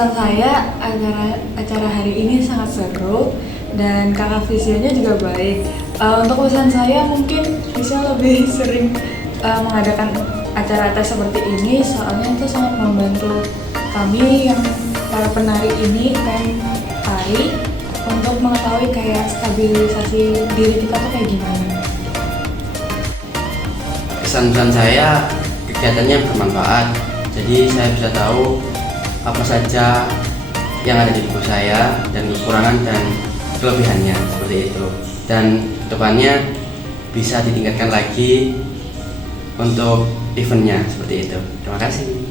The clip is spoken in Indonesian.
pesan saya, acara hari ini sangat seru dan kakak visionya juga baik. Untuk pesan saya mungkin bisa lebih sering mengadakan acara tes seperti ini, soalnya itu sangat membantu kami yang para penari ini dan tari untuk mengetahui kayak stabilisasi diri kita tuh kayak gimana. Pesan-pesan saya, kegiatannya bermanfaat, jadi saya bisa tahu apa saja yang ada di tubuh saya dan kekurangan dan kelebihannya seperti itu, dan depannya bisa ditingkatkan lagi untuk eventnya seperti itu. Terima kasih.